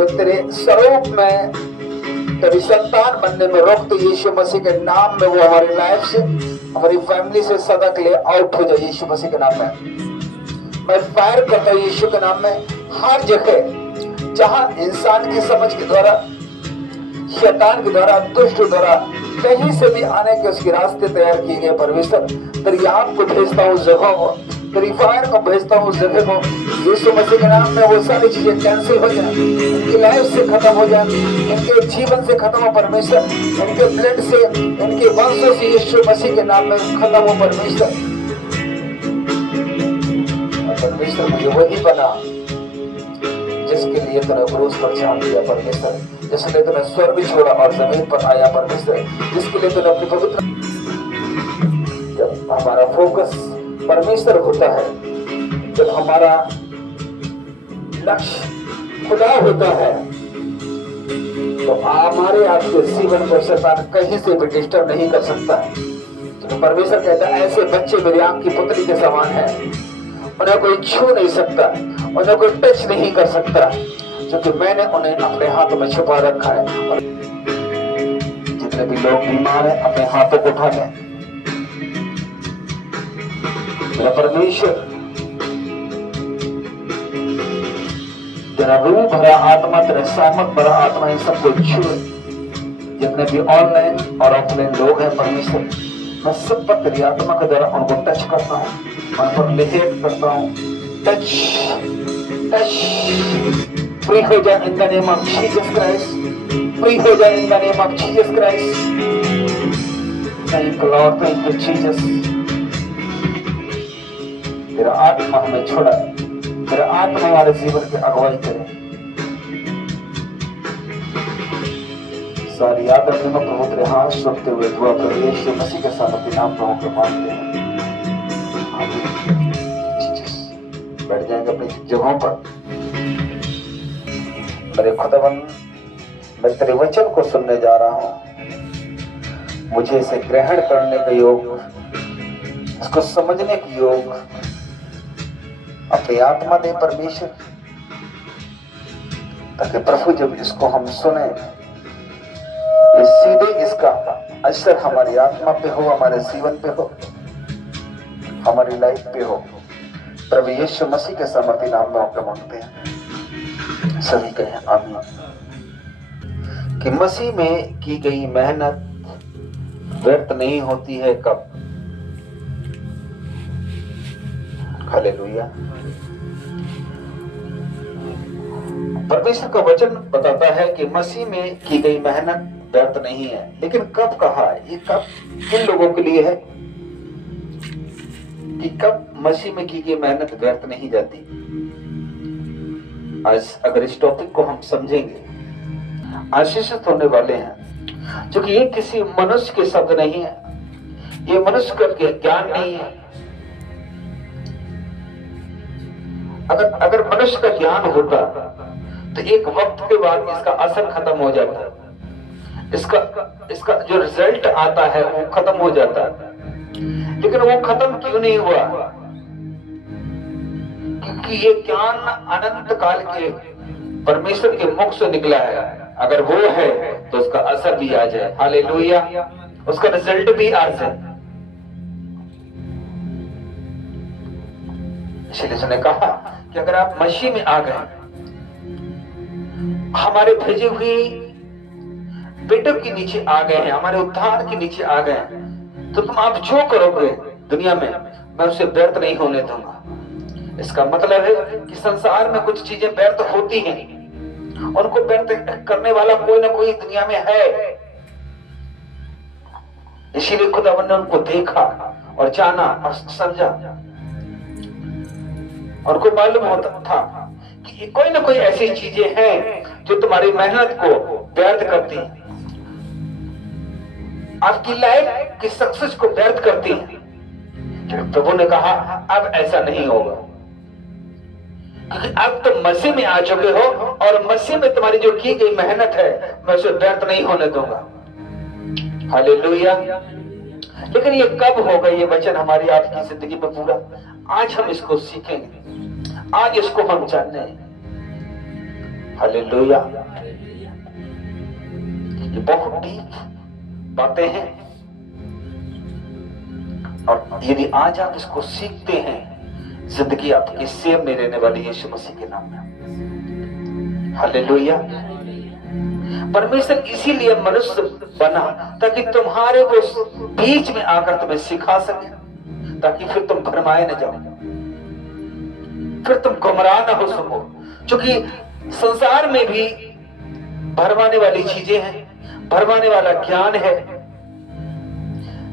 जो तेरे स्वरूप में तेरी संतान बनने में रोक, तो यीशु मसीह के नाम में वो हमारी लाइफ से, हमारी फैमिली से सदा के लिए आउट हो जाए यीशु मसीह के नाम में। मैं फायर करता हूँ यीशु के नाम में। हर जगह जहां इंसान की समझ के द्वारा, शैतान के द्वारा, दुष्ट द्वारा कहीं से भी आने के उसके रास्ते तैयार किए गए, परमेश्वर तेरी आग को भेजता हूँ, जगह को, तेरी फायर को भेजता हूँ, जगह को। यीशु मसीह के नाम में वो सारी चीजें कैंसिल हो जाए, इनकी लाइफ से खत्म हो जाए, इनके जीवन से खत्म हो परमेश्वर, इनके ब्लड से, इनके वंशों से यीशु मसीह के नाम में खत्म हो परमेश्वर। परमेश्वर मुझे वही बना जिसके लिए तूने क्रूस पर जान दिया परमेश्वर, जिसके लिए तूने स्वर्ग भी छोड़ा और जमीन पर आया परमेश्वर, जिसके लिए तूने अपनी पवित्र। जब हमारा फोकस परमेश्वर होता है, जब हमारा लक्ष्य खुदा होता है, तो हमारे आपके जीवन को शैतान कहीं से भी डिस्टर्ब नहीं कर सकता। तो परमेश्वर कहता है ऐसे बच्चे मेरी आंख की पुतली के समान है, उन्हें कोई छू नहीं सकता, उन्हें कोई टच नहीं कर सकता, क्योंकि मैंने उन्हें अपने हाथों में छुपा रखा है। और जितने भी लोग बीमार हैं अपने हाथों को उठा लें। मेरा परमेश्वर तेरा रूह भरा आत्मा, तेरा सामर्थ भरा आत्मा इन सबको छुए। जितने भी ऑनलाइन और ऑफलाइन लोग हैं परमेश्वर, मैं सब पर तेरी आत्मा के द्वारा उनको टच करता हूँ, उन पर लेट करता हूँ। टच टच, फ्री हो जाए in the name of Jesus Christ, free हो जाए in the name of Jesus Christ. Thank you Lord, thank you Jesus. तेरा आत्मा हमें छोड़ा, तेरा आत्मा हमारे जीवन की अगुवाई करे। सारी आदर निमक प्रभु तेरे हाथ रखते हुए दुआ कर यीशु मसीह के साथ अपने नाम प्रभु को मांगते हैं। बैठ जाएंगे अपनी जगहों पर। मेरे खुदावंद, मैं तेरे वचन को सुनने जा रहा हूं, मुझे इसे ग्रहण करने का योग, इसको समझने की योग अपनी आत्मा दे परमेश्वर, ताकि प्रभु जब इसको हम सुने सीधे इसका असर हमारी आत्मा पे हो, हमारे जीवन पे हो, हमारी लाइफ पे हो। प्रभु यीशु मसीह के सामर्थी नाम में आपको मांगते हैं, सभी कहें आमीन। कि मसीह में की गई मेहनत व्यर्थ नहीं होती है कब? हालेलुया। परमेश्वर का वचन बताता है कि मसीह में की गई मेहनत व्यर्थ नहीं है, लेकिन कब कहा? ये कब किन लोगों के लिए है कि कब मसीह में की गई मेहनत व्यर्थ नहीं जाती? आज अगर इस टॉपिक को हम समझेंगे, आशीषित होने वाले हैं, क्योंकि ये किसी मनुष्य के शब्द नहीं है, ये मनुष्य का ज्ञान नहीं है। अगर मनुष्य का ज्ञान होता तो एक वक्त के बाद इसका असर खत्म हो जाता, इसका जो रिजल्ट आता है वो खत्म हो जाता। लेकिन वो खत्म क्यों नहीं हुआ? क्योंकि ये ज्ञान अनंत काल के परमेश्वर के मुख से निकला है। अगर वो है तो उसका असर भी आ जाए, हालेलुया, उसका रिजल्ट भी आ जाए। इसलिए उसने कहा कि अगर आप मसीह में आ गए, हमारे भेजे हुए बेटों के नीचे आ गए हैं, हमारे उद्धार के नीचे आ गए हैं, तो तुम आप जो करोगे दुनिया में, मैं उसे व्यर्थ नहीं होने दूंगा। इसका मतलब है कि संसार में कुछ चीजें व्यर्थ होती हैं, उनको व्यर्थ करने वाला कोई ना कोई दुनिया में है। इसीलिए खुदावंद ने उनको देखा और जाना और समझा, और को मालूम होता था कि कोई ना कोई ऐसी चीजें हैं जो तुम्हारी मेहनत को व्यर्थ करती हैं, आपकी लाइफ की सक्सेस को व्यर्थ करती हैं। प्रभु ने कहा अब ऐसा नहीं होगा, क्योंकि अब तुम मसीह में आ चुके हो और मसीह में तुम्हारी जो की गई मेहनत है मैं उसे व्यर्थ नहीं होने दूंगा। हालेलुया। लेकिन ये कब होगा ये वचन हमारी आपकी जिंदगी में पूरा? आज हम इसको सीखेंगे, आज इसको हम जानने हैं। हालेलुया। ये बहुत डीप बातें हैं और यदि आज आप इसको सीखते हैं, जिंदगी आपकी सेम नहीं रहने वाली यीशु मसीह के नाम में। हालेलुया। परमेश्वर इसीलिए मनुष्य बना ताकि तुम्हारे वो बीच में आकर तुम्हें सिखा सके, ताकि फिर तुम भरमाए न जाओ, फिर तुम गुमराह न हो सको। क्योंकि संसार में भी भरमाने वाली चीजें हैं, भरमाने वाला ज्ञान है।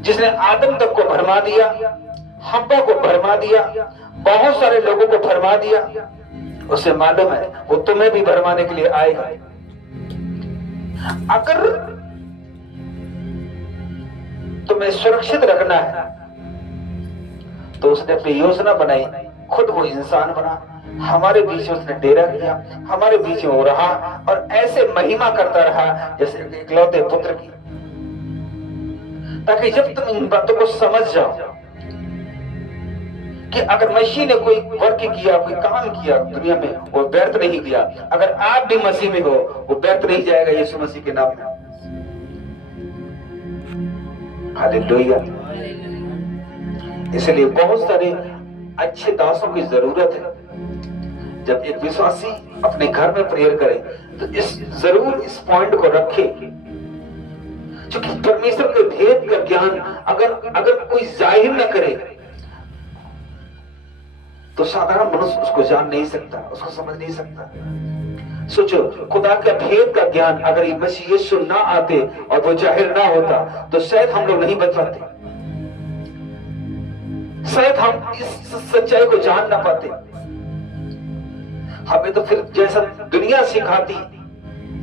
जिसने आदम तक को भरमा दिया, हव्वा को भरमा दिया, बहुत सारे लोगों को भरमा दिया, उसे मालूम है वो तुम्हें भी भरमाने के लिए आएगा। अगर तुम्हें सुरक्षित रखना है तो उसने अपनी योजना बनाई, खुद वो इंसान बना, हमारे बीच उसने डेरा किया, हमारे बीच में वो रहा और ऐसे महिमा करता रहा जैसे इकलौते पुत्र की। ताकि जब तुम इन बातों को समझ जाओ कि अगर मसीह ने कोई वर्क किया, कोई काम किया दुनिया में, वो व्यर्थ नहीं गया। अगर आप भी मसीह में हो, वो व्यर्थ नहीं जाएगा यीशु मसीह के नाम में। हालेलुया। इसलिए बहुत सारे अच्छे दासों की जरूरत है। जब एक विश्वासी अपने घर में प्रेयर करे तो जरूर इस पॉइंट को रखे, क्योंकि परमेश्वर के भेद का ज्ञान अगर कोई जाहिर न करे तो साधारण मनुष्य उसको जान नहीं सकता, उसको समझ नहीं सकता। सोचो, खुदा का भेद का ज्ञान अगर ये मसीह यीशु ना आते और वो जाहिर ना होता तो शायद हम लोग नहीं बच पाते, शायद हम इस सच्चाई को जान ना पाते। हमें तो फिर जैसा दुनिया सिखाती,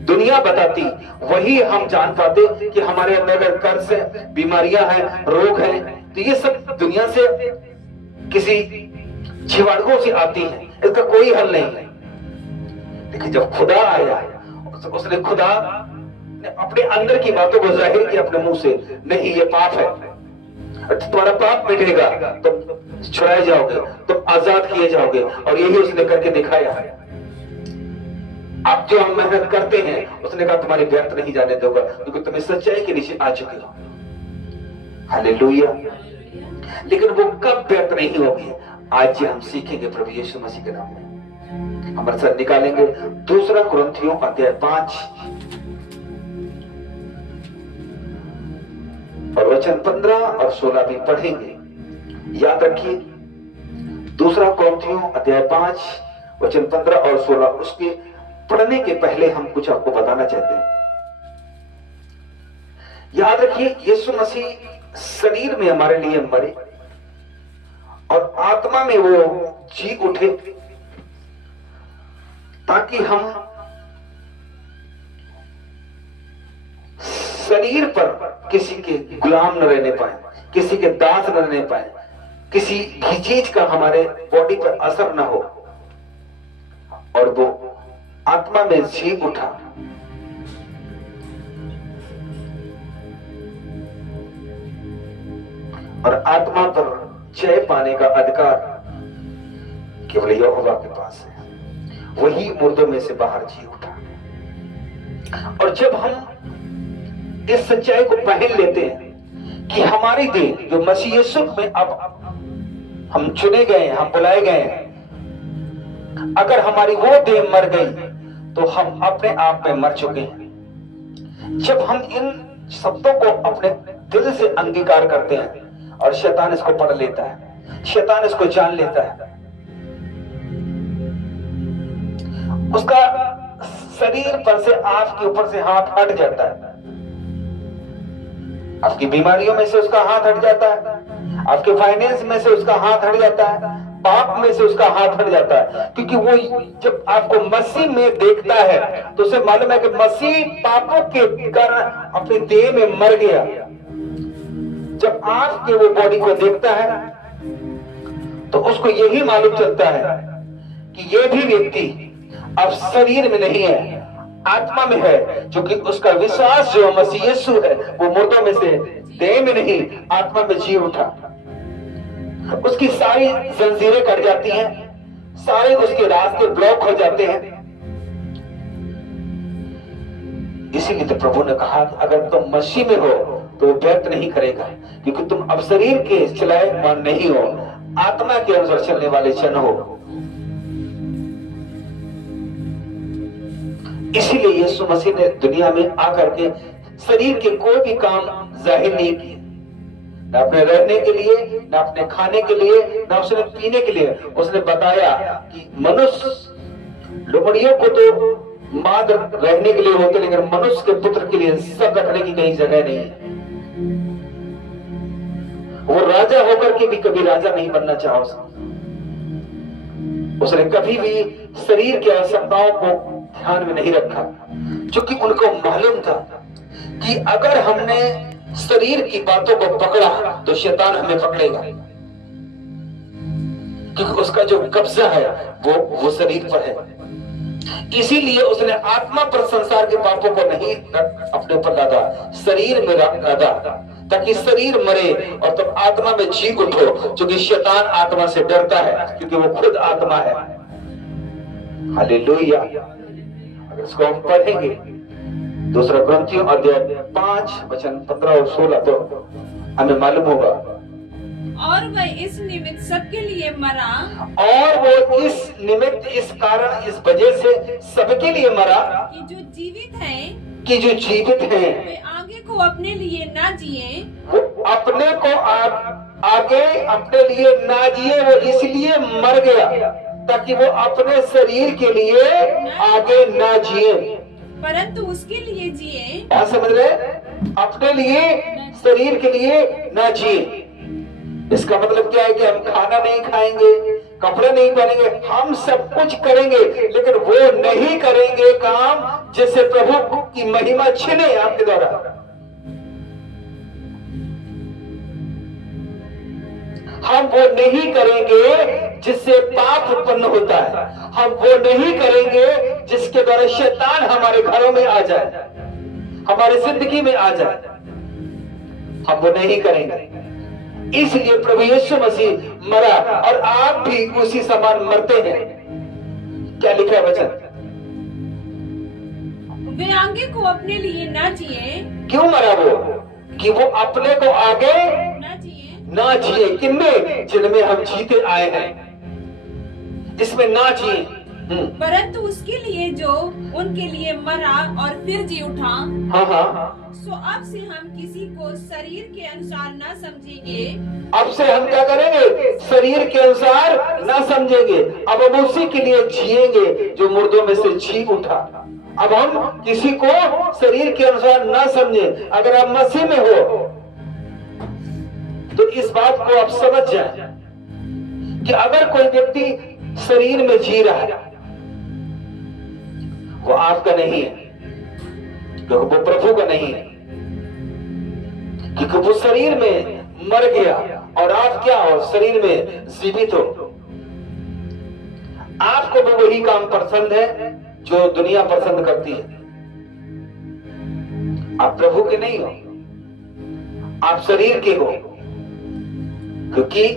दुनिया बताती, वही हम जान पाते कि हमारे अंदर अगर कर्ज है, बीमारियां हैं, रोग हैं, तो ये सब दुनिया से, किसी जीवाणुओं से आती है, इसका कोई हल नहीं है। लेकिन जब खुदा आया, उसने खुदा ने अपने अंदर की बातों को जाहिर किया अपने मुंह से, नहीं ये पाप है, तुम्हारा पाप मिटेगा, तुम छुड़ाए जाओगे, तुम आजाद किए जाओगे। और यही उसने करके दिखाया है। अब जो हम मेहनत करते हैं, उसने कहा तुम्हारी व्यर्थ नहीं जाने दूंगा, क्योंकि तुम इस सच्चाई के नीचे आ चुके हो। हालेलुया। लेकिन वो कब व्यर्थ नहीं होगी, आज हम सीखेंगे प्रभु यीशु मसीह के नाम में। हमारे साथ निकालेंगे 2 कुरिन्थियों अध्याय 5 और वचन 15 और 16 भी पढ़ेंगे। याद रखिए, 2 कुरिन्थियों अध्याय 5 वचन 15 और 16। उसके पढ़ने के पहले हम कुछ आपको बताना चाहते हैं। याद रखिए, यीशु मसीह शरीर में हमारे लिए मरे और आत्मा में वो जी उठे, ताकि हम शरीर पर किसी के गुलाम न रहने पाए, किसी के दास न रहने पाए, किसी भी चीज का हमारे बॉडी पर असर न हो। और वो आत्मा में जी उठा। और आत्मा पर जय पाने का अधिकार केवल यहोवा के पास है, वही मुर्दों में से बाहर जी उठा। और जब हम इस सच्चाई को पहन लेते हैं कि हमारी देह जो मसीह यीशु में अब हम चुने गए, हम बुलाए गए हैं, अगर हमारी वो देह मर गई तो हम अपने आप में मर चुके हैं। जब हम इन शब्दों को अपने दिल से अंगीकार करते हैं और शैतान इसको पढ़ लेता है, शैतान इसको जान लेता है, उसका शरीर पर से, आपके ऊपर से हाथ हट जाता है, आपकी बीमारियों में से उसका हाथ हट जाता है, आपके फाइनेंस में से उसका हाथ हट जाता है, पाप में से उसका हाथ हट जाता है। क्योंकि वो जब आपको मसीह में देखता है तो उसे मालूम है कि मसीह पापों के कारण अपनी देह में मर गया। जब आपके वो बॉडी को देखता है तो उसको यही मालूम चलता है कि ये भी व्यक्ति अब शरीर में नहीं है, आत्मा में है, क्योंकि उसका विश्वास जो मसीह यीशु है वो मुर्दों में से, देह में नहीं, आत्मा में जी उठा। उसकी सारी जंजीरें कट जाती हैं, सारे उसके रास्ते ब्लॉक हो जाते हैं। इसीलिए तो प्रभु ने कहा कि अगर तुम मसीह में हो तो व्यर्थ नहीं करेगा, क्योंकि तुम अब शरीर के चलाए मन नहीं हो, आत्मा के अनुसार चलने वाले जन हो। इसीलिए यीशु मसीह ने दुनिया में आकर के शरीर के कोई भी काम जाहिर नहीं किए, न अपने रहने के लिए, न अपने खाने के लिए, न उसने पीने के लिए। उसने बताया कि मनुष्य लोमड़ियों को तो माद रहने के लिए होते, लेकिन मनुष्य के पुत्र के लिए सब रखने की कहीं जगह नहीं है। वो राजा होकर के भी कभी राजा नहीं बनना चाहा उसने कभी भी शरीर की आवश्यकताओं को ध्यान में नहीं रखा, क्योंकि उनको मालूम था कि अगर हमने शरीर की बातों को पकड़ा तो शैतान हमें पकड़ेगा, क्योंकि उसका जो कब्जा है वो शरीर पर है। इसीलिए उसने आत्मा पर संसार के पापों को नहीं अपने ऊपर लादा, शरीर में लादा, ताकि शरीर मरे और तब आत्मा में जी उठो, क्योंकि शैतान आत्मा से डरता है, क्योंकि वो खुद आत्मा है। हालेलुया। अगर इसको हम पढ़ेंगे दूसरा ग्रंथियों अध्याय 5 वचन 15 और 16 तो हमें मालूम होगा। और वह इस निमित्त सबके लिए मरा, और वो इस निमित्त, इस कारण, इस वजह से सबके लिए मरा कि जो जीवित हैं, वे आगे को अपने लिए ना जिए, वो अपने को आगे अपने लिए ना जिए, वो इसलिए मर गया ताकि वो अपने शरीर के लिए आगे ना जिए, परंतु उसके लिए जिए। क्या समझ रहे? अपने लिए, शरीर के लिए ना जिए। इसका मतलब क्या है कि हम खाना नहीं खाएंगे, कपड़े नहीं पहनेंगे, हम सब कुछ करेंगे, लेकिन वो नहीं करेंगे काम जिससे प्रभु की महिमा छिने आपके द्वारा। हम वो नहीं करेंगे जिससे पाप उत्पन्न होता है, हम वो नहीं करेंगे जिसके द्वारा शैतान हमारे घरों में आ जाए, हमारी जिंदगी में आ जाए, हम वो नहीं करेंगे। इसलिए प्रभु यीशु मसीह मरा और आप भी उसी समान मरते हैं। क्या लिखा है वचन? वे आगे को अपने लिए ना जिए। क्यों मरा वो? कि वो अपने को आगे ना जिए। किनमें? जिनमें हम जीते आए हैं, इसमें ना जिए। परंतु उसके लिए जो उनके लिए मरा और फिर जी उठा। हाँ। सो अब से हम किसी को शरीर के अनुसार ना समझेंगे। अब से हम क्या करेंगे? शरीर के अनुसार ना समझेंगे। अब हम उसी के लिए जिएंगे जो मुर्दों में से जी उठा। अब हम किसी को शरीर के अनुसार ना समझे। अगर आप मसीह में हो तो इस बात को आप समझ जाए कि अगर कोई व्यक्ति शरीर में जी रहा है वो आपका नहीं है, क्योंकि वो प्रभु का नहीं है, क्योंकि वो शरीर में मर गया और आप क्या हो? शरीर में जीवित हो। आपको भी वही काम पसंद है जो दुनिया पसंद करती है। आप प्रभु के नहीं हो, आप शरीर के हो, क्योंकि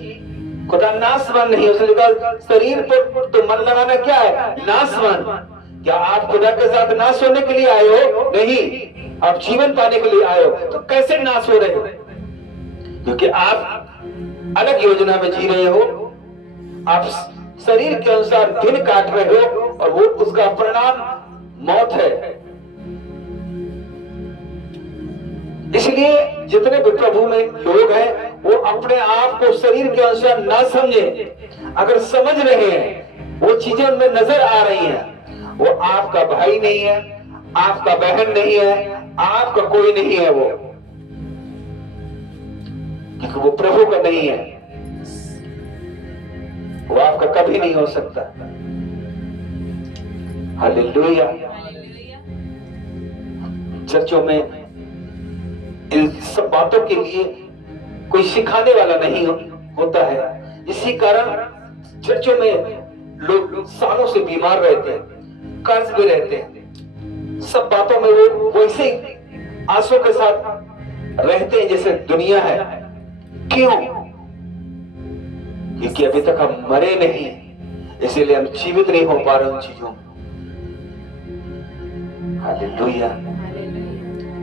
खुदा नाशवान नहीं। उसने कहा शरीर पर तो मन लगाना क्या है? नाशवान। क्या आप खुदा के साथ नाश होने के लिए आए हो? नहीं, आप जीवन पाने के लिए आए हो। तो कैसे नाश हो रहे हो? क्योंकि आप अलग योजना में जी रहे हो, आप शरीर के अनुसार दिन काट रहे हो और वो उसका परिणाम मौत है। इसलिए जितने भी प्रभु में लोग हैं वो अपने आप को शरीर के अनुसार ना समझे। अगर समझ रहे हैं, वो चीजें उनमें नजर आ रही हैं, वो आपका भाई नहीं है, आपका बहन नहीं है, आपका कोई नहीं है, वो क्योंकि वो प्रभु का नहीं है, वो आपका कभी नहीं हो सकता। हालेलुया। चर्चों में इन सब बातों के लिए कोई सिखाने वाला नहीं होता है। इसी कारण चर्चों में लोग सालों से बीमार रहते हैं, कर्ज में रहते हैं, सब बातों में वो वैसे ही आंसू के साथ रहते हैं जैसे दुनिया है। क्यों? क्योंकि अभी तक हम मरे नहीं, इसीलिए हम जीवित नहीं हो पा रहे उन चीजों में। हालेलुया।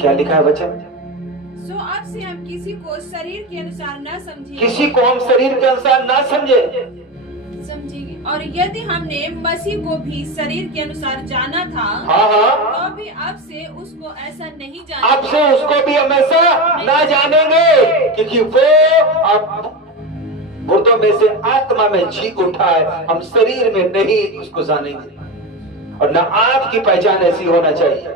क्या लिखा है वचन? सो अब से हम किसी को शरीर के अनुसार न समझें, किसी को हम शरीर के अनुसार ना समझे। समझेंगे। और यदि हमने मसीह को भी शरीर के अनुसार जाना था, हाँ हाँ, तो भी अब से उसको ऐसा नहीं अब जानेंगे। से उसको भी हमेशा ना जानेंगे, क्योंकि वो अब मुर्दों में से आत्मा में जी उठा है, हम शरीर में नहीं उसको जानेंगे। और ना आपकी पहचान ऐसी होना चाहिए।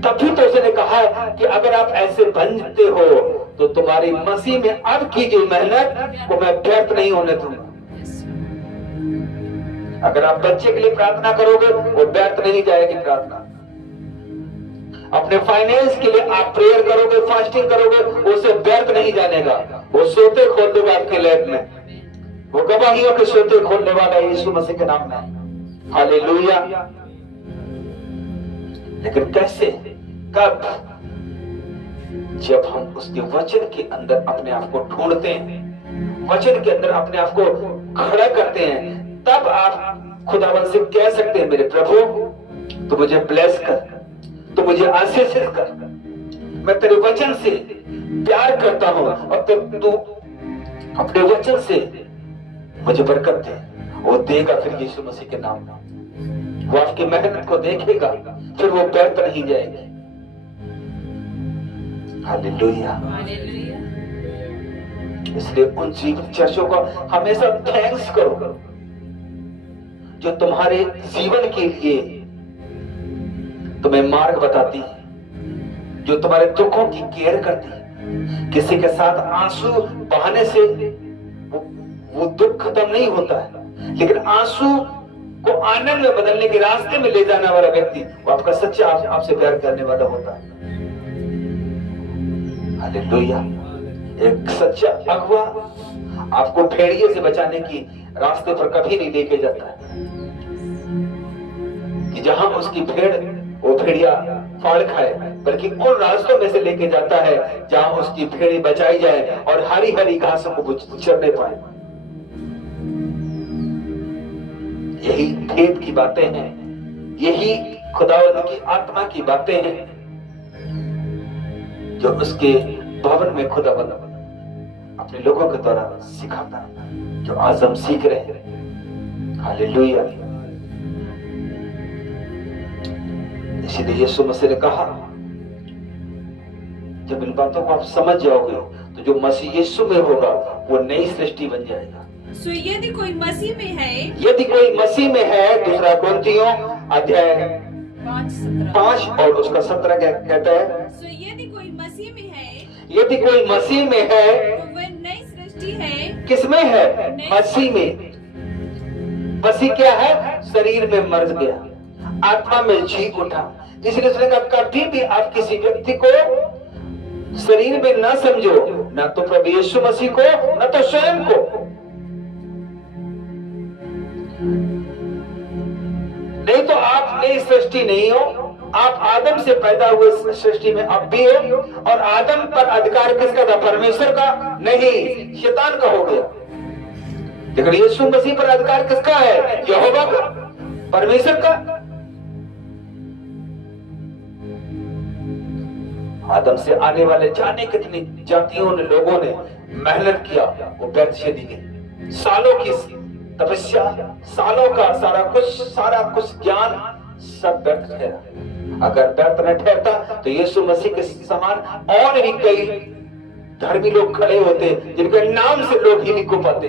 तभी तो उसने कहा कि अगर आप ऐसे बनते हो तो तुम्हारी मसीह में अब की गई मेहनत को मैं व्यर्थ नहीं होने दूंगा। अगर आप बच्चे के लिए प्रार्थना करोगे वो व्यर्थ नहीं जाएगी प्रार्थना। अपने फाइनेंस के लिए आप प्रेयर करोगे, फास्टिंग करोगे, उसे व्यर्थ नहीं जानेगा। वो सोते खोल देगा आपके लैब में, वो गवाहियों के सोते खोलने वाला यीशु मसीह के नाम में। हालेलुया। लेकिन कैसे, कब? जब हम उसके वचन के अंदर अपने आप को ढूंढते हैं, वचन के अंदर अपने आप को खड़ा करते हैं, तब आप खुदावन से कह सकते हैं, मेरे प्रभु तू मुझे ब्लेस कर, तू मुझे आशीषित कर, मैं तेरे वचन से प्यार करता हूं और तू अपने वचन से मुझे बरकत दे। वो देगा फिर यीशु मसीह के नाम में। वो आपकी मेहनत को देखेगा, फिर वो व्यर्थ नहीं जाएगी। हालेलुया। इसलिए उन जीवन चर्चों का हमेशा थैंक्स करो जो तुम्हारे जीवन के लिए तुम्हें मार्ग बताती है, जो तुम्हारे दुखों की केयर करती है। किसी के साथ आंसू बहाने से वो दुख खत्म नहीं होता है, लेकिन आंसू को आनंद में बदलने के रास्ते में ले जाने वाला व्यक्ति वो आपका सच्चा आपसे प्यार करने वाला होता है। हालेलुया। एक सच्चा अगुआ आपको भेड़िए से बचाने की रास्ते पर कभी नहीं लेके जाता है कि जहां उसकी भेड़ वो भेड़िया फाड़ खाए, बल्कि उन रास्तों में से लेके जाता है जहां उसकी भेड़ बचाई जाए और हरी हरी घासों को चरने पाए। यही भेद की बातें हैं, यही खुदावंद की आत्मा की बातें हैं जो उसके भवन में खुदावंद अपने लोगों के द्वारा सिखाता है, जो आज हम सीख रहे हैं। हालेलुया। इसीलिए यीशु मसीह ने कहा, जब इन बातों को आप समझ जाओगे तो जो मसीह यीशु में होगा वो नई सृष्टि बन जाएगा। सो यदि कोई मसीह में है, यदि कोई मसीह में है, दूसरा कुरिन्थियों अध्याय 5 और उसका 17 क्या कहता है? सो यदि कोई मसीह में है, यदि कोई मसीह में है तो वह नई सृष्टि है। किसमें है? मसीह में। मसीह क्या है? शरीर में मर गया, आत्मा में जी उठा। इसलिए उसने कहा कभी भी आप किसी व्यक्ति को शरीर में ना समझो, ना तो प्रभु यीशु मसीह को, ना तो स्वयं को। नहीं तो आप नई सृष्टि नहीं हो, आप आदम से पैदा हुए सृष्टि में अब भी हो। और आदम पर अधिकार किसका था? परमेश्वर का नहीं, शैतान का हो गया। लेकिन यीशु मसीह पर अधिकार किसका है? यहोवा का, परमेश्वर का। आदम से आने वाले जाने कितनी जातियों ने, लोगों ने मेहनत किया, वो व्यर्थ चली गई। सालों की तपस्या, सालों का सारा कुछ ज्ञान सब व्यर्थ ठहरा। अगर व्यर्थ न ठहरता तो यीशु मसीह के समान और भी कई धर्मी लोग खड़े होते, जिनके नाम से लोग हीलिंग को पाते,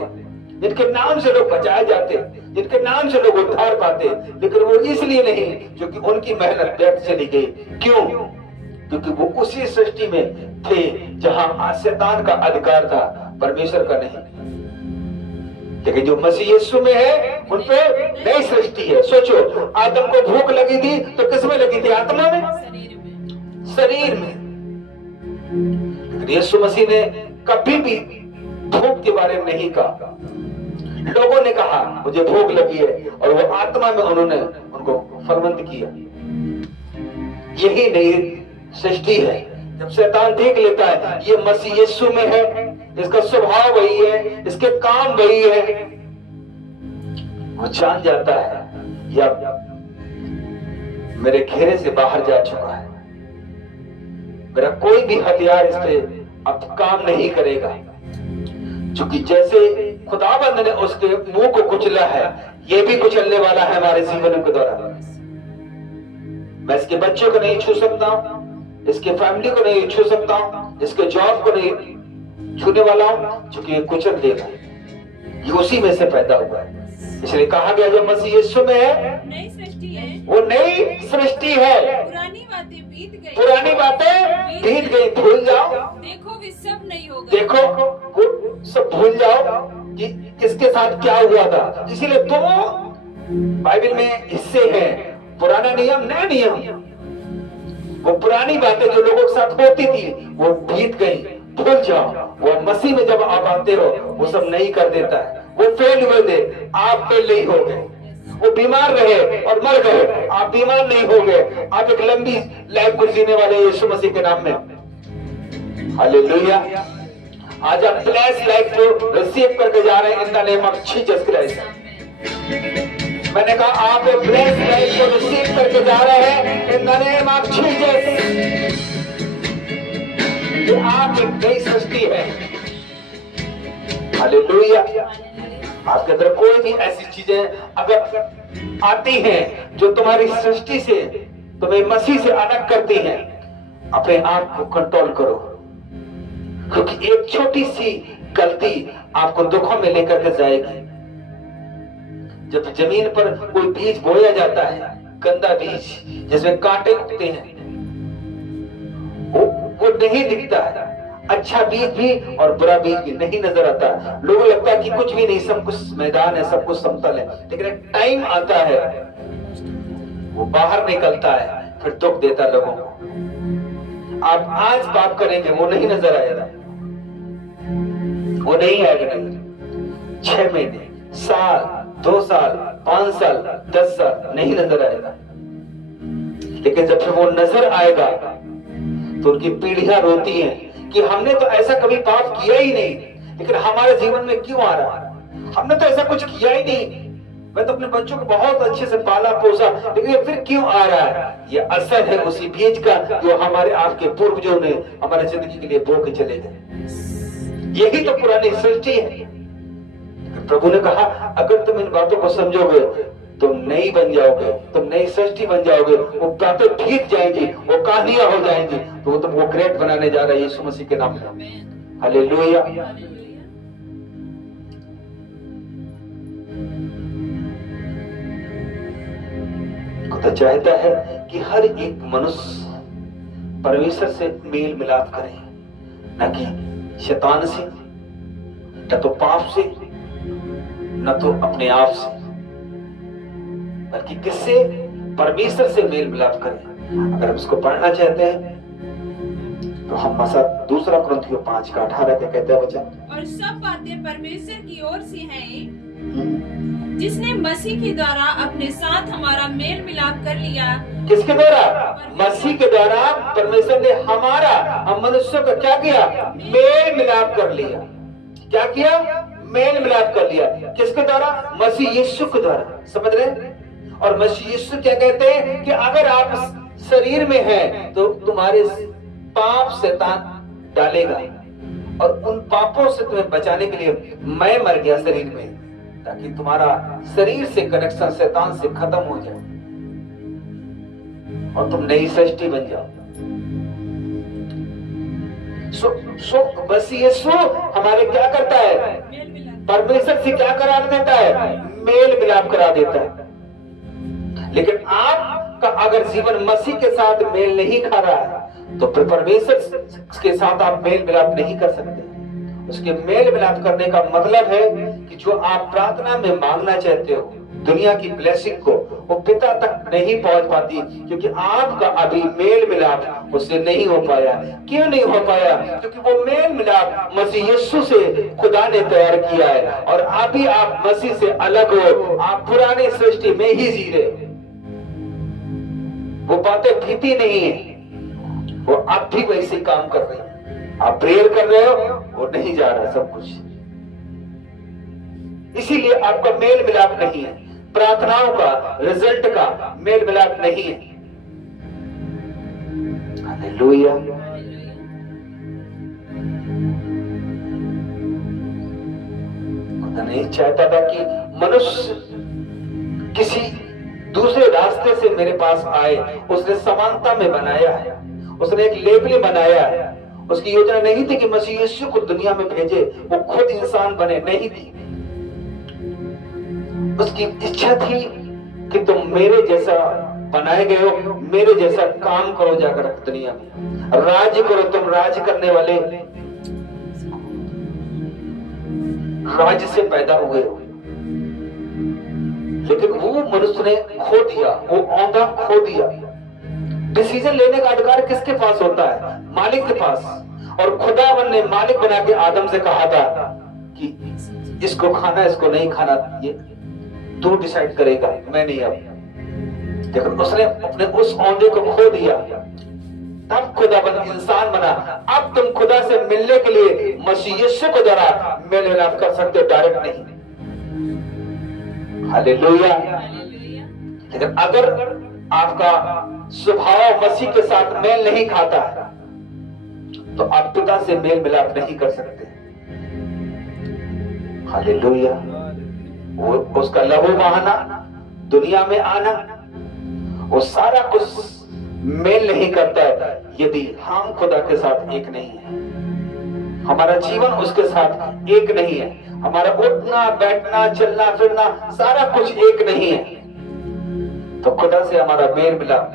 जिनके नाम से लोग बचाए जाते, जिनके नाम से लोग उद्धार पाते। लेकिन वो इसलिए नहीं क्योंकि उनकी मेहनत व्यर्थ चली गई। क्यों? क्योंकि वो उसी सृष्टि में थे जहां शैतान का अधिकार था, परमेश्वर का नहीं। लेकिन जो मसीह यीशु में है उन पे नई सृष्टि है। सोचो, आदम को भूख लगी थी तो किसमें लगी थी? आत्मा में, शरीर में। लेकिन यीशु मसीह ने कभी भी भूख के बारे में नहीं कहा। लोगों ने कहा मुझे भूख लगी है, और वो आत्मा में उन्होंने उनको फलवंत किया। यही नई सृष्टि है। जब शैतान देख लेता है ये मसीह यीशु में है, इसका स्वभाव वही है, इसके काम वही है, वो जान जाता है या मेरे घेरे से बाहर जा चुका है। मेरा कोई भी हथियार इस पे अब काम नहीं करेगा, क्योंकि जैसे खुदाबंद ने उसके मुंह को कुचला है, ये भी कुचलने वाला है हमारे जीवन के दौरान। मैं इसके बच्चों को नहीं छू सकता हूं, इसके फैमिली को नहीं छू सकता हूं, इसके जॉब को नहीं छूने वाला हूं, क्योंकि ये कुचल देगा। ये उसी में से पैदा हुआ है। इसलिए कहा गया जो मसीह यीशु में है नई सृष्टि है, वो नई सृष्टि है। पुरानी बातें बीत गई, पुरानी बातें बीत गई, भूल जाओ। देखो वे सब नहीं हो गए। देखो वो सब भूल जाओ कि किसके साथ क्या हुआ था। इसीलिए दो बाइबल में हिस्से हैं, पुराना नियम, नया नियम। वो पुरानी बातें जो लोगों के साथ होती थी वो बीत गई, भूल जाओ। वो मसीह में जब आप आते हो वो सब नहीं कर देता है। वो फेल हुए थे, आप फेल नहीं हो गए। वो बीमार रहे और मर गए, आप बीमार नहीं हो गए। आप एक लंबी लाइफ को जीने वाले यीशु मसीह के नाम में। हालेलुया। आज आप ब्लेस्ड लाइफ को रिसीव करके जा रहे हैं in the name of Jesus Christ. मैंने कहा आप एक ब्लेस्ड लाइफ को रिसीव करके जा रहे हैं in the name of Jesus. आप एक नई सृष्टि है। हालेलुया। आपके अंदर कोई भी ऐसी चीजें अगर आती हैं जो तुम्हारी सृष्टि से, तुम्हें मसीह से अलग करती हैं, अपने आप को कंट्रोल करो, क्योंकि एक छोटी सी गलती आपको दुखों में लेकर के जाएगी। जब जमीन पर कोई बीज बोया जाता है, गंदा बीज जिसमें कांटे उगते हैं, वो नहीं दिखता है। अच्छा बीज भी और बुरा बीज भी नहीं नजर आता। लोगों को लगता है कि कुछ भी नहीं, सब कुछ मैदान है, सब कुछ समतल है। लेकिन एक टाइम आता है वो बाहर निकलता है, फिर दुख देता है लोगों को। आप आज पाप करेंगे वो नहीं नजर आएगा, वो नहीं आएगा नजर। 6 महीने, साल, 2 साल, 5 साल, 10 साल नहीं नजर आएगा। लेकिन जब फिर वो नजर आएगा तो उनकी पीढ़ियां रोती हैं कि हमने तो ऐसा कभी पाप किया ही नहीं, लेकिन हमारे जीवन में क्यों आ रहा है? हमने तो ऐसा कुछ किया ही नहीं। मैं तो अपने बच्चों को बहुत अच्छे से पाला पोसा, लेकिन ये फिर क्यों आ रहा है? ये असर है उसी बीज का जो हमारे आपके पूर्वजों ने हमारे जिंदगी के लिए बो के चले गए। यही तो पुरानी सृष्टि है। प्रभु ने कहा अगर तुम इन बातों को समझोगे तुम नई बन जाओगे, तुम नई सृष्टि बन जाओगे। वो बातें ठीक जाएंगी, वो कहानियां हो जाएंगी, तो वो तुमको ग्रेट बनाने जा रहा है यीशु मसीह के नाम में। हालेलुया। खुदा चाहता है कि हर एक मनुष्य परमेश्वर से मेल मिलाप करे, न कि शैतान से, न तो पाप से, न तो अपने आप से, बल्कि किससे? परमेश्वर से मेल मिलाप करें। अगर हम इसको पढ़ना चाहते हैं तो हम मसा 2 कुरिन्थियों 5:18 पे कहते हैं वचन, और सब बातें परमेश्वर की ओर से हैं, जिसने मसीह के द्वारा अपने साथ हमारा मेल मिलाप कर लिया। किसके द्वारा? मसीह के द्वारा परमेश्वर ने हमारा, हम मनुष्यों का क्या किया? मेल मिलाप कर लिया। क्या किया? मेल मिलाप कर लिया। किसके द्वारा? मसीह यीशु के द्वारा। समझ रहे? और मसीह यीशु क्या कहते हैं कि अगर आप शरीर में हैं तो तुम्हारे पाप शैतान डालेगा, और उन पापों से तुम्हें बचाने के लिए मैं मर गया शरीर में, ताकि तुम्हारा शरीर से कनेक्शन शैतान से खत्म हो जाए और तुम नई सृष्टि बन जाओ। मसीह यीशु हमारे क्या करता है? परमेश्वर से क्या करा देता है? मेल मिलाप करा देता है। लेकिन आपका अगर जीवन मसीह के साथ मेल नहीं खा रहा है तो फिर परमेश्वर के साथ आप मेल मिलाप नहीं कर सकते। उसके मेल मिलाप करने का मतलब है कि जो आप प्रार्थना में मांगना चाहते हो, दुनिया की ब्लेसिंग को, वो पिता तक नहीं पहुंच पाती, क्योंकि आपका अभी मेल मिलाप उससे नहीं हो पाया। क्यों नहीं हो पाया? क्योंकि वो मेल मिलाप मसीह यीशु से खुदा ने तैयार किया है, और अभी आप मसीह से अलग हो, आप पुरानी सृष्टि में ही जी रहे। वो बातें भीती नहीं है, वो अब भी वैसे काम कर रही है। आप प्रेयर कर रहे हो, वो नहीं जा रहा सब कुछ। इसीलिए आपका मेल मिलाप नहीं है, प्रार्थनाओं का, रिजल्ट का मेल मिलाप नहीं है। हालेलुया। खुदा नहीं चाहता था कि मनुष्य किसी दूसरे रास्ते से मेरे पास आए। उसने समानता में बनाया है, उसने एक लेबल बनाया है। उसकी योजना नहीं थी कि मसीह यीशु को दुनिया में भेजे, वो खुद इंसान बने, नहीं थी। उसकी इच्छा थी कि तुम मेरे जैसा बनाए गए हो, मेरे जैसा काम करो जाकर दुनिया में, राज्य करो। तुम राज्य करने वाले राज्य से पैदा हुए हो। लेकिन वो मनुष्य ने खो दिया, वो औंधा खो दिया। डिसीजन लेने का अधिकार किसके पास होता है? मालिक के पास। और खुदावन ने मालिक बना के आदम से कहा था कि इसको खाना, इसको नहीं खाना, ये तू डिसाइड करेगा, मैं नहीं। अब लेकिन उसने अपने उस औंधे को खो दिया, तब खुदावन इंसान बना। अब तुम खुदा से मिलने के लिए मसीह यीशु के द्वारा मेल मिलाप कर सकते हो, डायरेक्ट नहीं। हालेलुया। लेकिन अगर आपका स्वभाव मसीह के साथ मेल नहीं खाता है तो आप पिता से मेल मिलाप नहीं कर सकते। हालेलुया। वो उसका लहू बहाना, दुनिया में आना, वो सारा कुछ मेल नहीं करता है यदि हम खुदा के साथ एक नहीं है। हमारा जीवन उसके साथ एक नहीं है। हमारा उठना बैठना चलना फिरना सारा कुछ एक नहीं है। तो खुदा से हमारा मेल मिलाप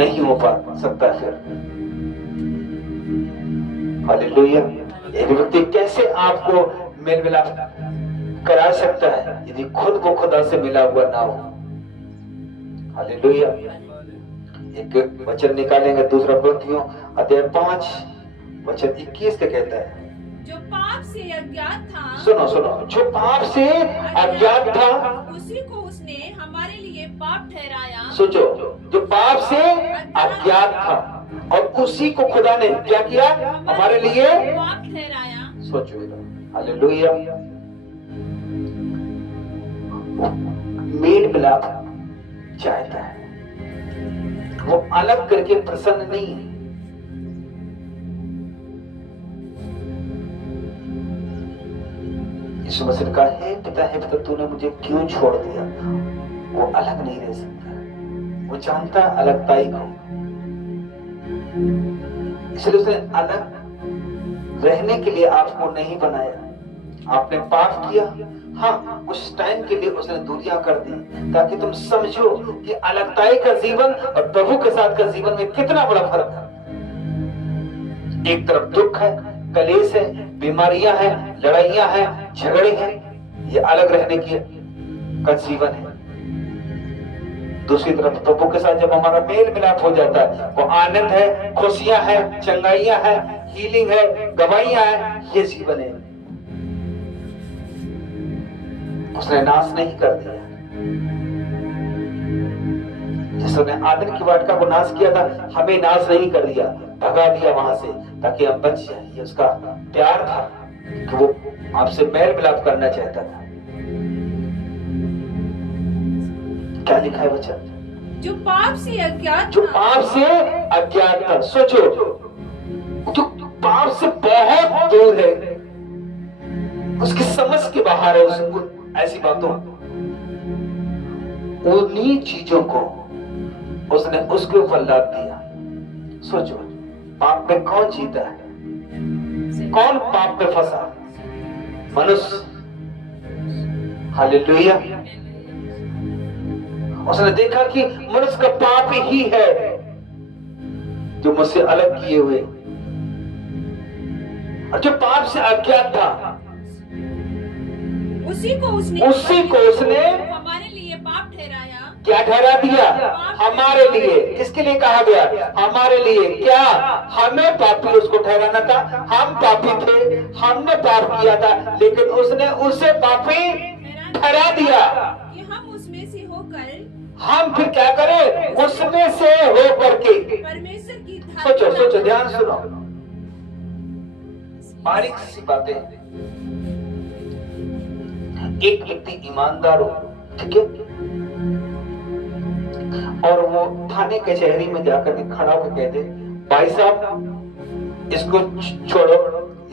नहीं हो पा सकता। फिर हालेलुया। एक व्यक्ति कैसे आपको मेल मिलाप करा सकता है यदि खुद को खुदा से मिला हुआ ना हो? हालेलुया। एक वचन निकालेंगे, दूसरा कुरिन्थियों अध्याय 5 वचन 21 के कहता है, जो पाप से अज्ञात था, सुनो सुनो, जो पाप से अज्ञात था उसी को उसने हमारे लिए पाप ठहराया। सोचो, जो पाप से अज्ञात था और उसी को खुदा ने क्या किया? हमारे लिए पाप ठहराया। सोचो, हालेलुया। मेल मिलाप चाहता है, वो अलग करके प्रसन्न नहीं है। यीशु मसीह ने कहा, हे पिता तूने मुझे क्यों छोड़ दिया? वो अलग नहीं रह सकता, वो जानता है अलगताई को, इसलिए उसने अलग रहने के लिए आपको नहीं बनाया। आपने पाप किया, हाँ, उस टाइम के लिए उसने दूरियां कर दी ताकि तुम समझो कि अलगताई का जीवन और प्रभु के साथ का जीवन में कितना बड़ा फर्क है। एक तरफ दुख है, कलेश है, बीमारियां हैं, लड़ाइयां हैं, झगड़े हैं, ये अलग रहने की का जीवन है। दूसरी तरफ प्रभु के साथ जब हमारा मेल मिलाप हो जाता है, वो आनंद है, खुशियां हैं, चंगाइयां हैं, हीलिंग है, गवाहियां हैं, ये जीवन है। उसने नाश नहीं कर दिया। जिसने आदम की वाटिका को नाश किया था, हमें नाश नहीं कर दिया, भगा दिया वहां से ताकि हम बच जाए। ये उसका प्यार था कि वो आपसे मेल मिलाप करना चाहता था। क्या लिखा है वचन? जो पाप से अज्ञात, जो पाप से अज्ञात था। सोचो, जो पाप से बहुत दूर है, उसकी समझ के बाहर है, उसको ऐसी बातों, उन्हीं चीजों को उसने उसके ऊपर लाद दिया। सोचो, पाप पे कौन जीता है? कौन पाप पे फंसा? मनुष्य। हालेलुया। उसने देखा कि मनुष्य का पाप ही है जो मुझसे अलग किए हुए, और जो पाप से अज्ञात था उसी को उसने हमारे लिए पाप ठहराया। क्या ठहरा दिया? हमारे लिए। किसके लिए कहा गया? हमारे लिए। क्या? हमें पापी उसको ठहराना था। हम पापी थे, हमने पाप किया था, लेकिन उसने उसे पापी ठहरा दिया कि हम उसमें से होकर, हम फिर क्या करें? उसमें से होकर के परमेश्वर की सोचो सोचो, ध्यान सुनो, बारीक सी बातें। एक व्यक्ति ईमानदार हो, ठीक है, और वो थाने कचहरी में जाकर के खड़ा होकर कह दे, भाई साहब इसको छोड़ो,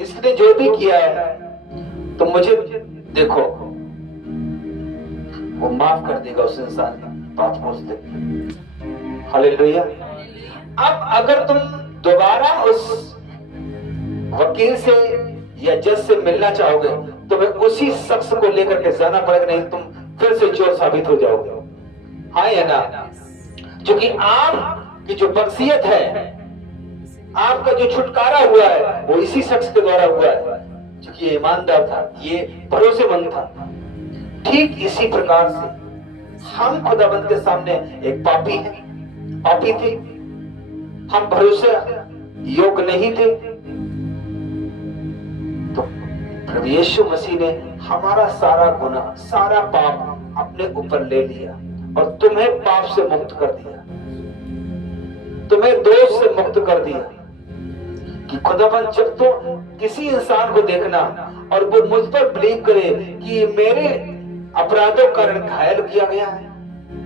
इसने जो भी किया है तो मुझे देखो, वो माफ कर देगा उस इंसान का पाप पूछ दे। हालेलुया। अब अगर तुम दोबारा उस वकील से या जज से मिलना चाहोगे, तुम्हें उसी शख्स को लेकर के जाना पड़ेगा, नहीं तुम फिर से चोर साबित हो जाओगे। हाँ या ना? क्योंकि आपकी जो बख्शियत है, आपका जो छुटकारा हुआ है, वो इसी शख्स के द्वारा हुआ है, क्योंकि ये ईमानदार था, ये भरोसेमंद था। ठीक इसी प्रकार से हम खुदाबंद के सामने एक पापी थे, हम भरोसे योग्य नहीं थे, तो प्रभु यीशु मसीह ने हमारा सारा गुनाह, सारा पाप अपने ऊपर ले लिया और तुम्हें पाप से मुक्त कर दिया, तुम्हें दोष से मुक्त कर दिया। कि खुदाबंद जब तो किसी इंसान को देखना और वो मुझ पर बिलीव करे कि मेरे अपराधों का कारण घायल किया गया है,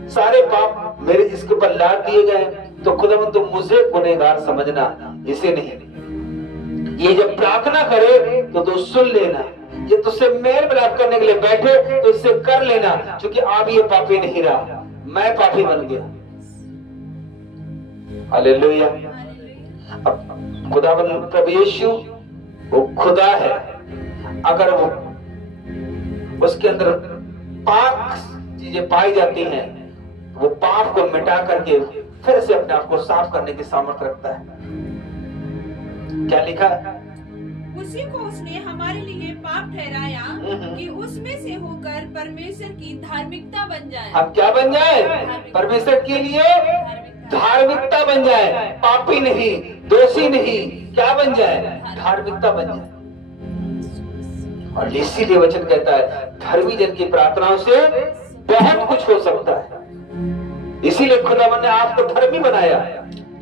सारे पाप मेरे इसके ऊपर लाद दिए गए, तो खुदाबंद तो मुझे गुनहगार समझना, इसे नहीं। ये जब प्रार्थना करे तो सुन लेना, ये तुझसे मेल मिलाप करने के लिए बैठे तो इससे कर लेना, क्योंकि अब ये पापी नहीं रहा, मैं पापी बन गया। हालेलुया। अब खुदाबंद प्रभु यीशु वो खुदा है, अगर वो उसके अंदर पाक चीजें पाई जाती हैं, वो पाप को मिटा करके फिर से अपने आप को साफ करने की सामर्थ्य रखता है। क्या लिखा है? उसी को उसने हमारे लिए पाप ठहराया कि उसमें से होकर परमेश्वर की धार्मिकता बन जाए। अब क्या बन जाए? परमेश्वर के लिए धार्मिकता बन जाए, पापी नहीं, दोषी नहीं, क्या बन जाए? धार्मिकता बन जाए। और इसीलिए वचन कहता है धर्मी जन की प्रार्थनाओं से बहुत कुछ हो सकता है। इसीलिए खुदावन ने आपको धर्मी बनाया,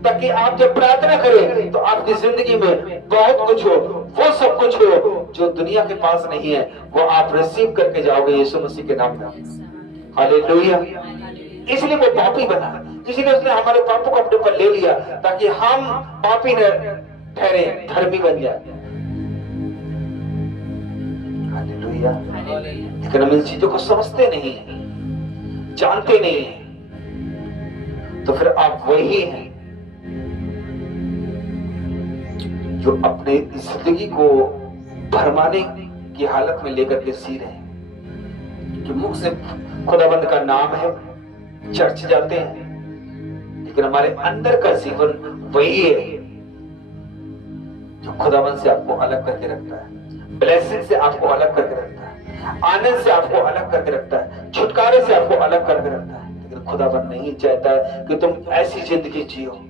ताकि आप जब प्रार्थना करें तो आपकी जिंदगी में बहुत कुछ हो, वो सब कुछ हो जो दुनिया के पास नहीं है, वो आप रिसीव करके जाओगे यीशु मसीह के नाम में। हालेलुया। इसलिए वो पापी बना, इसीलिए उसने हमारे पापों को अपने ऊपर ले लिया, ताकि हम पापी न ठहरे, धर्मी बन जाए। हालेलुया। लेकिन हम इन चीजों को समझते नहीं है, जानते नहीं है, तो फिर आप वही हैं जो अपने जिंदगी को भरमाने की हालत में लेकर के सी रहे हैं, कि मुख से खुदाबंद का नाम है, चर्च जाते हैं, लेकिन हमारे अंदर का जीवन वही है जो खुदाबंद से आपको अलग करके रखता है, ब्लेसिंग से आपको अलग करके रखता है, आनंद से आपको अलग करके रखता है, छुटकारे से आपको अलग करके रखता है। लेकिन खुदाबंद नहीं चाहता है कि तुम ऐसी जिंदगी जियो।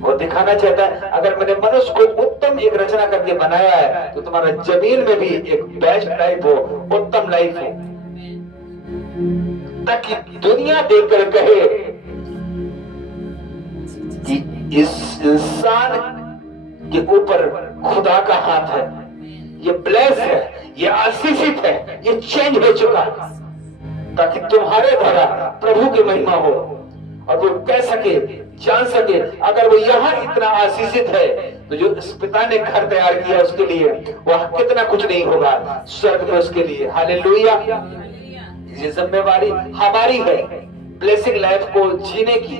वो दिखाना चाहता है अगर मैंने मनुष्य को उत्तम एक रचना करके बनाया है, तो तुम्हारा जमीन में भी एक बेस्ट लाइफ हो, उत्तम लाइफ हो, ताकि दुनिया देखकर कहे कि इस इंसान के ऊपर खुदा का हाथ है, ये ब्लेस है, ये आशीषित है, ये चेंज हो चुका है, ताकि तुम्हारे द्वारा प्रभु की महिमा हो और वो कह सके, जान सके अगर वो यहाँ इतना आशीषित है तो जो इस पिता ने घर तैयार किया उसके लिए वह कितना कुछ नहीं होगा स्वर्ग में उसके लिए। हालेलुया। ये जिम्मेवारी हमारी है ब्लेसिंग लाइफ को जीने की,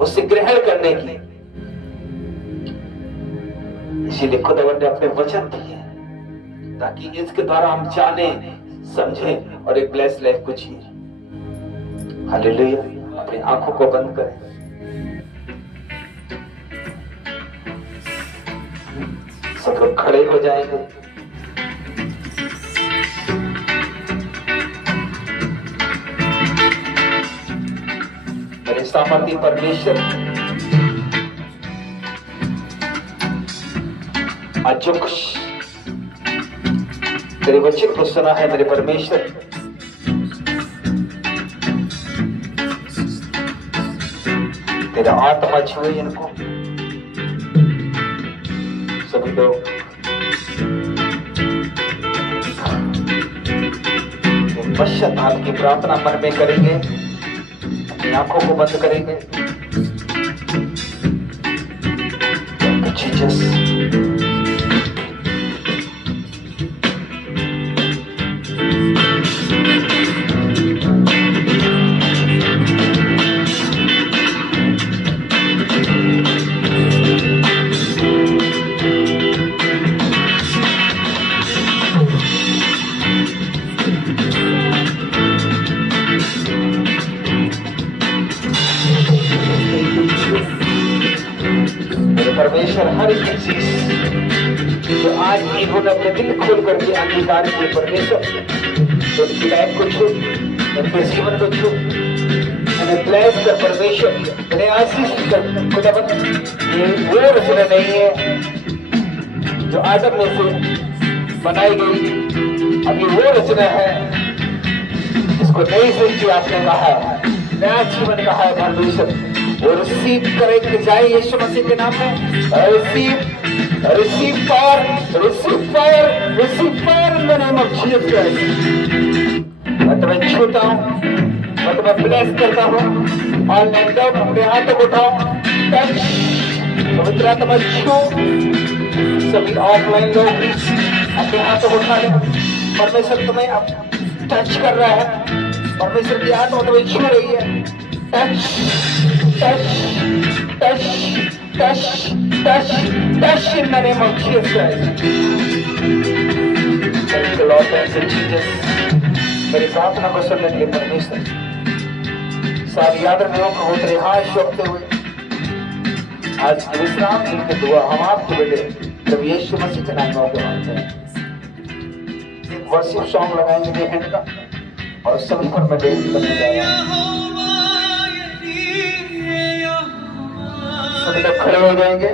उससे ग्रहण करने की। इसीलिए खुदावंद ने अपने वचन दिए ताकि इसके द्वारा हम जाने, समझें और एक ब्लेस लाइफ को जिए। हालेलुया। अपनी आंखों को बंद करें। सब लोग खड़े हो जाएंगे। मेरे सामर्थ्य परमेश्वर, आज जो कुछ तेरे वचन को सुना है मेरे परमेश्वर, तेरा आत्मा छुए इनको। सभी लोग पश्चाताप की प्रार्थना मन में करेंगे, अपनी आंखों को बंद करेंगे। Jesus. परमेश्वर हर एक चीज जो आज इन्होंने अपने दिल खोल करके अंगीकार किए, परमेश्वर तो उनकी लाइफ को छू, उनके जीवन को छू, उन्हें ब्लेस कर परमेश्वर, उन्हें आशीष कर खुदावंद। ये वो रचना नहीं है जो आदम में से बनाई गई, अब ये वो रचना है जिसको नई सृष्टि आपने कहा है, नया जीवन कहा है परमेश्वर। वो रिसीव करके जाए यीशु मसीह के नाम में। Receive fire in the name of Jesus Christ. मैं तुम्हें छूता हूँ, मैं तुम्हें ब्लेस करता हूँ। और लैंडअप अपने हाथों को उठाओ, टच पवित्र आत्मा छू। सभी ऑफलाइन लोग भी अपने हाथों को उठा लें। परमेश्वर तुम्हें अब टच कर रहा है, परमेश्वर की आत्मा तुम्हें छू रही है। Touch touch, touch, touch, touch, touch in the name of Jesus Christ. Thank you Lord, thank you Jesus. मेरी प्रार्थना को सुनने के लिए परमेश्वर, सारी यादें लोगों को तेरे हाथ शोभते हुए आज की विश्राम दिन की दुआ हम आपके बेटे प्रभु यीशु मसीह के नाम में मांगते हैं। वर्शिप सॉन्ग लगाएंगे हैंड का और सभी पर मैं बेनती करने जा रहा हूँ। सभी लोग खड़े हो जाएंगे।